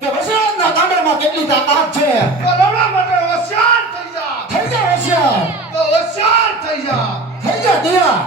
કે વસરાજના કાંડામાં કેટલી તાકાત છે. તો લડવા માટે હોશિયાર થઈ જા. થઈ જા હોશિયાર. તો હોશિયાર થઈ જા. થઈ જા દિયા.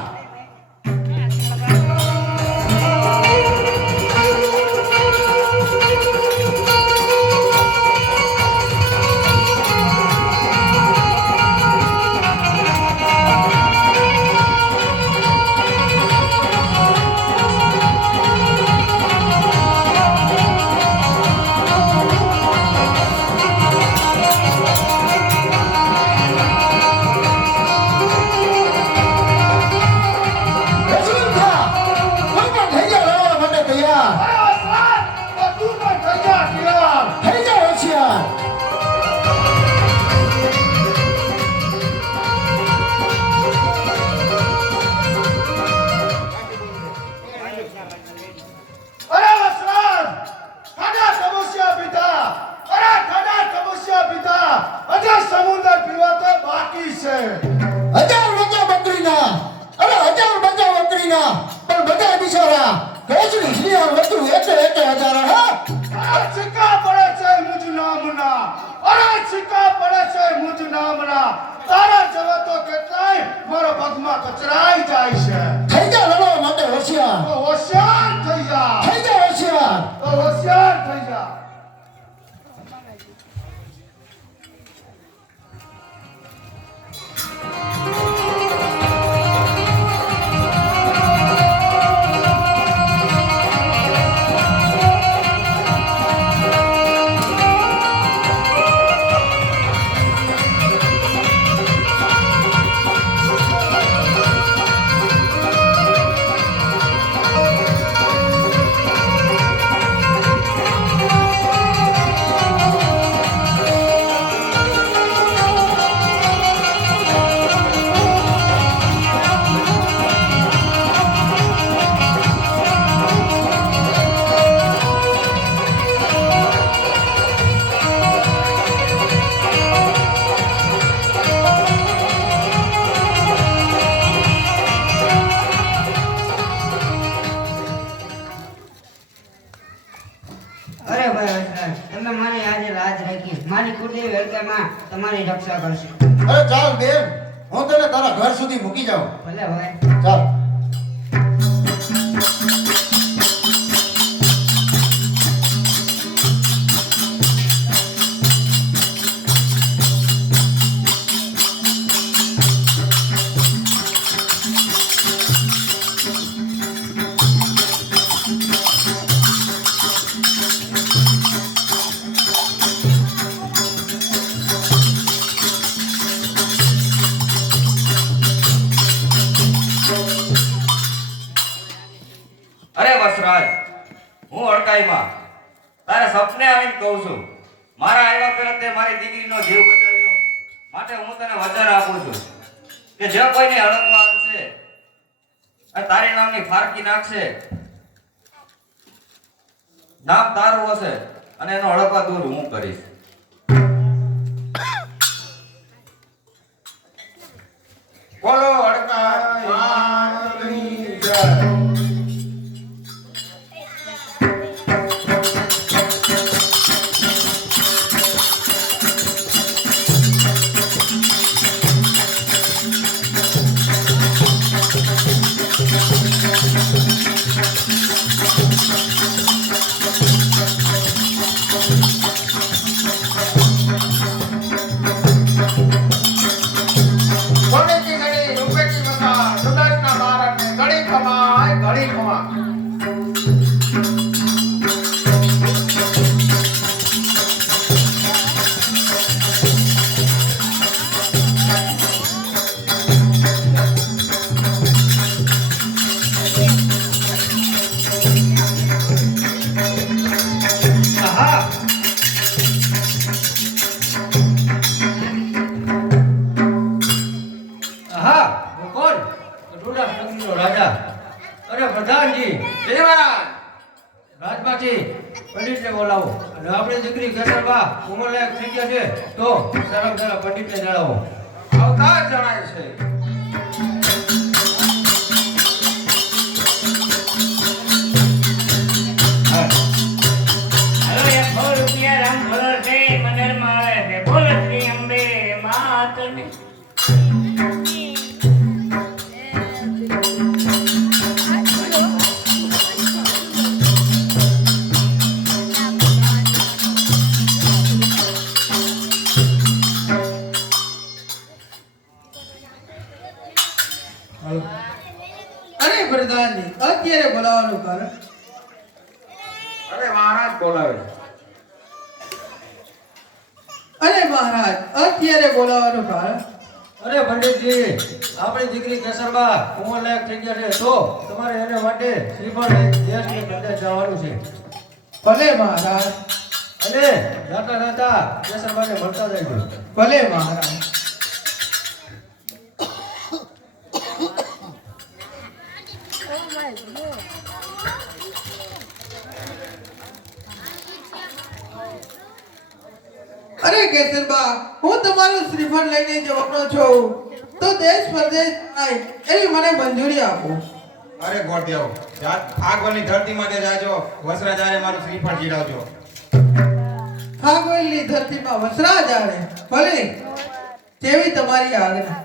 તારા જવા તો કેટલાય મારા પગમાં કચરાઈ જાય છે. થઈ જા લડવા માટે હોશિયાર. તો હોશિયાર થઈ જા. થઈ જા હોશિયાર. તો હોશિયાર થઈ જા. તમારી રક્ષા કરશે. અરે ચાલ બેન, હું તને તારા ઘર સુધી મૂકી જાઉં. ભલે હોય. ચાલ. હું અડકાઈમાં તારે સપને આવીને કહું છું, મારા આવ્યા પહેલા તે મારી દીકરીનો જીવ બચાવ્યો, માટે હું તને વચન આપું છું કે જે કોઈની હડકમાં આવશે અને તારી નામની ફારકી નાખશે, નામ તારું હશે અને એનો હડકવા દૂર હું કરીશ. બોલો હડકાઈ માતની જય. પંડિતને બોલાવો અને આપણે દીકરી ખેતરમાં ઉંમરલાયક થઈ ગયા છે તો સારા સારા પંડિતને જણાવો. આવતા જણાય છે. હાલો કારણ? અરે મહારાજ બોલાવે છે. અરે મહારાજ અત્યારે બોલાવવાનું કારણ? અરે પંડિતજી, આપણી દીકરી કેસરબા ઉંમરલાયક થઈ ગયા છે, તો તમારે એને માટે શ્રીફળ દેશની પ્રદેશ જવાનું છે. ભલે મહારાજ, અને જાતા જાતા કેસરબાને મળતા જઈજો. ભલે મહારાજ. અરે કેસરબા, હું તમારું શ્રીફળ લઈને જવાનો છું, તો દેશ પરદેશ જાય એવી મને મંજૂરી આપો. અરે ગોળદેવ, આગળની ધરતી માટે જાજો, વસરાજારે મારું શ્રીફળ જીરાવજો. ખાગોળની ધરતીમાં વસરાજ આવે. ભલે, જેવી તમારી આજ્ઞા.